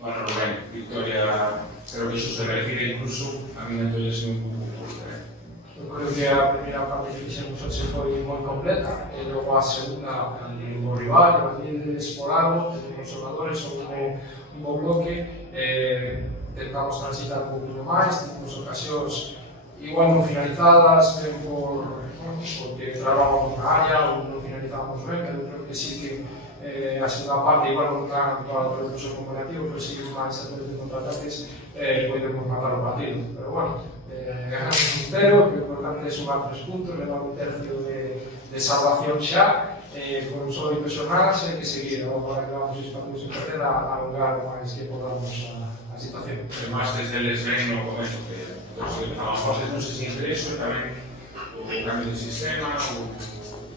Bueno, Rubén, Victoria, creo que iso se refire incluso a mí na tolla un pouco diferente. Eu creo que a primeira parte que fixemos hoxe foi moi completa, e logo a segunda, o rival, o líder explorado, os xogadores son un bo bloque, tentamos transitar un pouquinho máis, tivemos ocasións igual non finalizadas, ben porque trabamos na área ou non finalizamos ben, pero creo que sí que a segunda parte igual non tan toda o recurso comparativo, pero sí que máis a través de contraataques podemos matar o partido. Pero bueno, ganamos 1-0, que o importante é sumar 3 puntos, levar un tercio de salvación xa, con só 8 xornadas e que seguir, agora que vamos os partidos en perder, a alongar o máis que podamos a situación. Además, desde eles ven no comezo que a fase non se sin interés, tamén o cambio de sistema,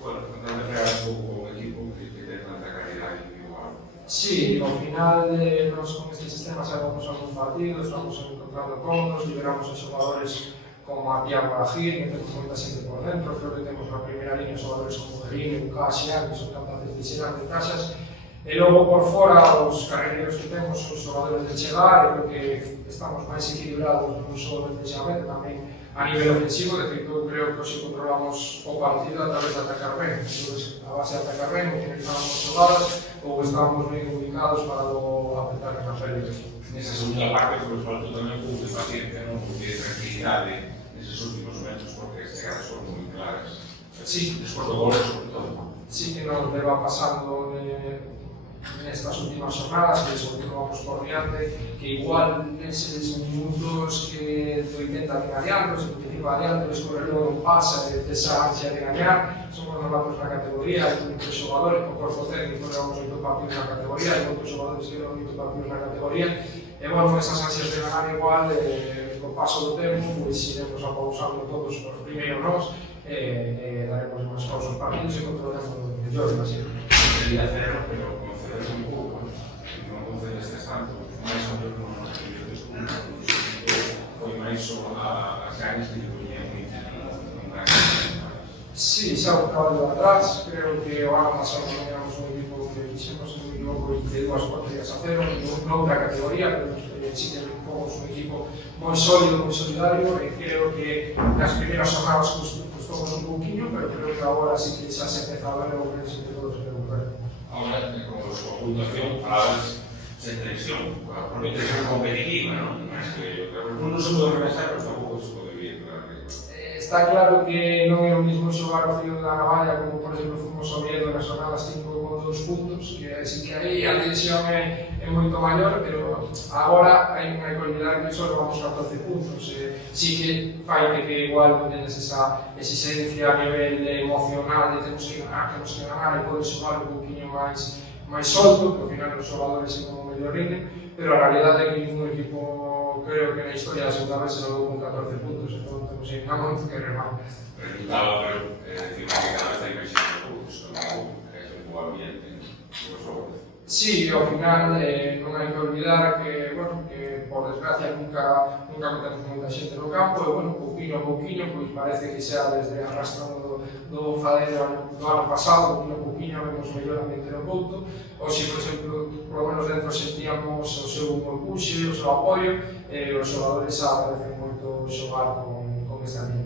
bueno, tratar de fregar un pouco o equipo que ten tanta calidad individual. Sí, ao final nos con este sistema sabemos algún partido, estamos encontrando cómodos, liberamos a xogadores como a Tiago Agir, metemos moita xente por dentro, creo que temos na primeira línea xogadores como Gerín, Ucasia, que son capaces de xerar de casas, e logo por fora os carreiros que temos son xogadores de chegar, e creo que estamos máis equilibrados non só defensivamente, tamén a nivel ofensivo. De feito, creo que hoxe controlamos o partido a través de atacar ben. Entón, a base de atacar ben, ou finalizamos as xogadas, ou estamos ben ubicados para apretar na pele. Nesa segunda parte, que nos faltou tamén un pouco de paciencia, non? Porque de tranquilidade neses últimos momentos, porque as chegadas son moi claras. Sí, despois do gol, sobre todo. Sí que nos leva pasando nestas últimas jornadas, que sobre todo vamos por diante, que igual neses minutos que do 80 de adiante, o 75 adiante, o escorrelor non pasa esa ansia de gañar, somos novatos na categoría, hai moitos xogadores, o corpo técnico levamos 8 partidos na categoría, hai moitos xogadores que levan 8 partidos na categoría, e bueno, esas ansias de ganar igual, co paso do tempo, pois iremos apausando todos por primeiro nós, e daremos máis pausas aos partidos e controlaremos mellor, así. Quería hacerlo, pero concederse un pouco, non concederse tanto, máis a ver con os periódicos públicos, foi máis sobre as ganas que lle poñían un gran. Sí, xa o traballo de atrás, creo que o ano pasado teníamos un equipo que fixemos un equipo de 2 partidas a 0, noutra categoría, pero sí que fomos un equipo moi sólido, moi solidario, e creo que nas primeiras jornadas costamos un pouquinho, pero creo que agora sí que xa se empeza a ver o que se todos se recupera. Ahora, con a súa puntuación, falabas de tensión, a propia tensión competitiva, non? Mas que non se pode regresar, pero tampouco se pode vivir, claro. Está claro que non é o mismo xogar ao frío da navalla, como por exemplo fomos ao Oviedo nas jornadas 5 con 2 puntos, que así que aí a tensión é moito maior, pero agora hai que olvidar que só levamos 14 puntos, sí que fai que igual non tenes esa exigencia a nivel emocional de temos que ganar e podes xogar un poquinho máis solto, que ao final os xogadores é como mellor rinden, pero a realidade é que ningún equipo, creo que na historia da segunda vez se logrou con 14 puntos, entón temos que moito que remar. Resultado, pero decir que cada vez hai máis equipos, é un bo ambiente, os xogadores. Sí, ao final non hai que olvidar que, bueno, que por desgracia nunca metemos moita xente no campo, e, bueno, pouquinho a pouquinho, pois parece que xa desde arrastrando do Fadero do ano pasado, pouquinho vemos mellor ambiente no Couto. Hoxe, por exemplo, por lo menos dentro sentíamos o seu empuxe, o seu apoio, e os xogadores agradecen moito xogar con esta liga.